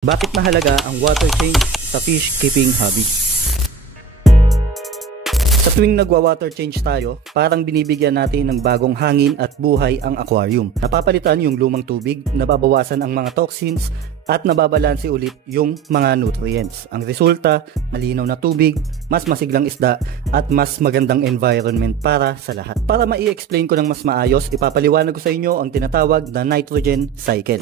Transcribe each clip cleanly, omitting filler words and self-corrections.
Bakit mahalaga ang water change sa fish keeping hobby? Sa tuwing nagwa-water change tayo, parang binibigyan natin ng bagong hangin at buhay ang aquarium. Napapalitan yung lumang tubig, nababawasan ang mga toxins, at nababalanse ulit yung mga nutrients. Ang resulta, malinaw na tubig, mas masiglang isda, at mas magandang environment para sa lahat. Para mai-explain ko ng mas maayos, ipapaliwanag ko sa inyo ang tinatawag na nitrogen cycle.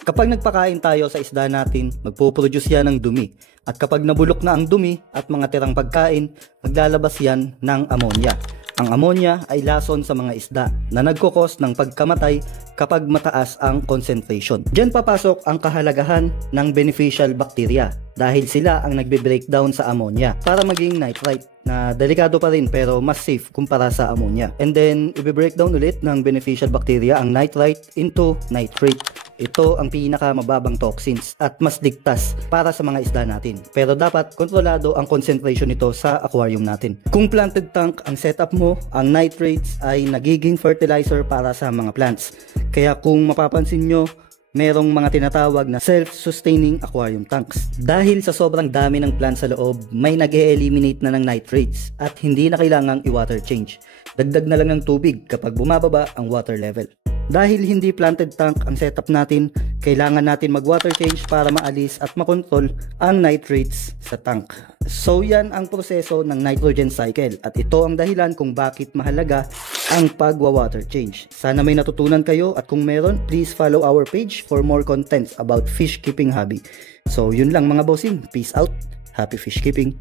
Kapag nagpakain tayo sa isda natin, magpo-produce yan ng dumi. At kapag nabulok na ang dumi at mga tirang pagkain, maglalabas yan ng ammonia. Ang ammonia ay lason sa mga isda na nagkukos ng pagkamatay kapag mataas ang concentration. Diyan papasok ang kahalagahan ng beneficial bacteria dahil sila ang nagbe-breakdown sa ammonia para maging nitrite na delikado pa rin pero mas safe kumpara sa ammonia. And then, i-breakdown ulit ng beneficial bacteria ang nitrite into nitrate. Ito ang pinakamababang toxins at mas ligtas para sa mga isda natin. Pero dapat kontrolado ang concentration nito sa aquarium natin. Kung planted tank ang setup mo, ang nitrates ay nagiging fertilizer para sa mga plants. Kaya kung mapapansin nyo, merong mga tinatawag na self-sustaining aquarium tanks. Dahil sa sobrang dami ng plants sa loob, may nag-e-eliminate na ng nitrates at hindi na kailangang i-water change. Dagdag na lang ng tubig kapag bumababa ang water level. Dahil hindi planted tank ang setup natin, kailangan natin mag-water change para maalis at makontrol ang nitrates sa tank. So yan ang proseso ng nitrogen cycle at ito ang dahilan kung bakit mahalaga ang pagwa-water change. Sana may natutunan kayo at kung meron, please follow our page for more contents about fish keeping hobby. So yun lang mga bossing, peace out, happy fish keeping!